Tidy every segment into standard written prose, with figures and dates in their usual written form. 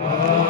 स्वाहा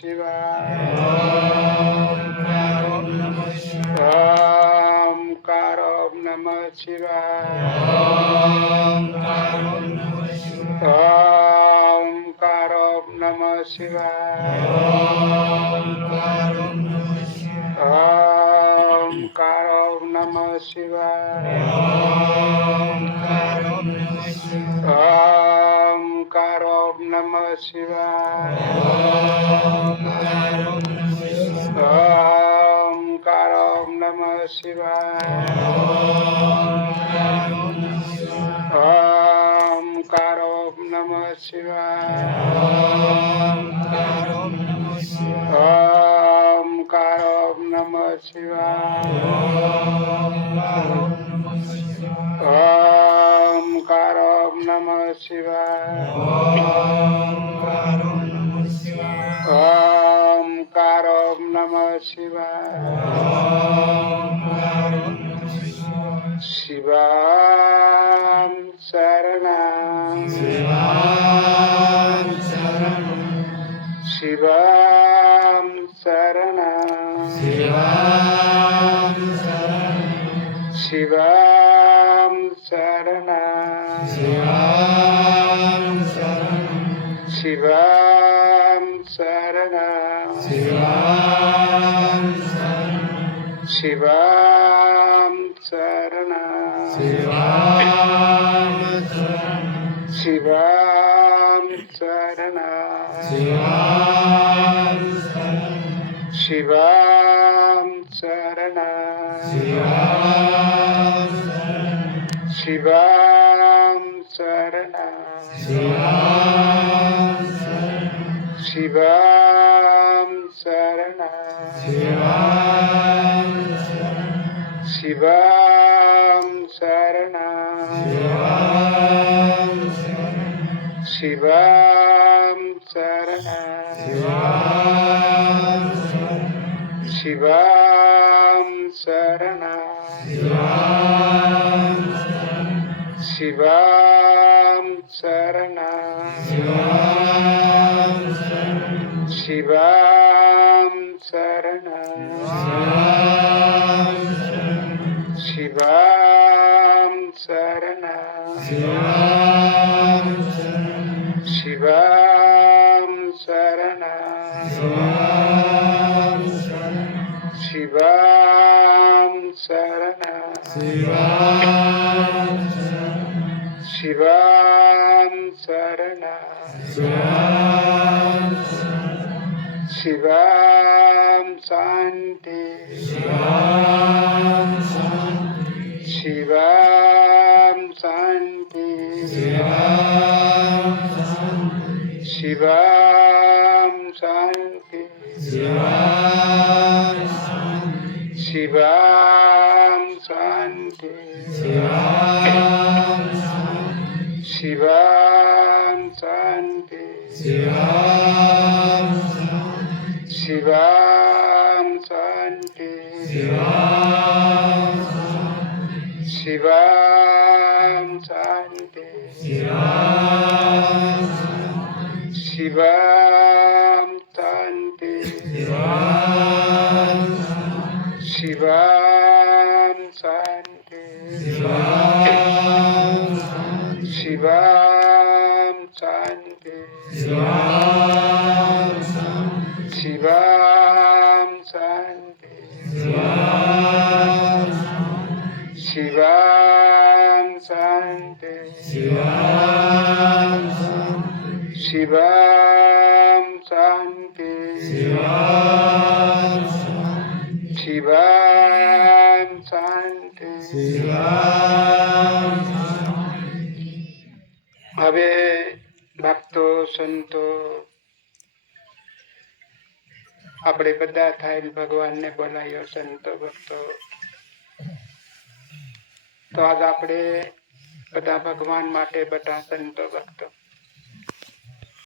स्वाहा स्वाहा नमः शिवाय ओंकारो नमः शिवाय ओंकारो नमः शिवाय ओंकारो नमः शिवाय ओंकारो नमः शिवाय ओंकारो नमः शिवाय ओंकारो नमः शिवाय शिवां शरणं शिवां शरणं शिवां शरणं शिवां शरणं शिवां शरणं शिवां शरणं शिवां शरणं शिवां शरणं शिवां शरणं शिवां शरणं शिवां शरणं शिवां शरणं शिवां शरणं शिवां शिवां शरणं शरणं शिवां शरणं शिवां शरणं शिवां शरणं शिवां शरणं शिवां शरणं शिवां शरणं शिवां शरणं शिवां शरणं शिवां शरणं शिवां शांति शिवां शांति शिवां शांति शिवां शांति शिवां शांति शिवां शांति शिवां शांति शिवां शांति शिवां शांति शिवां शांति शिवां शांति शिवां शांति शिवां शांति शिवां शांति હવે ભક્તો સંતો આપણે બધા થાય ભગવાનને બોલાયો સંતો ભક્તો તો આજ આપણે બધા ભગવાન માટે બધા સંતો ભક્તો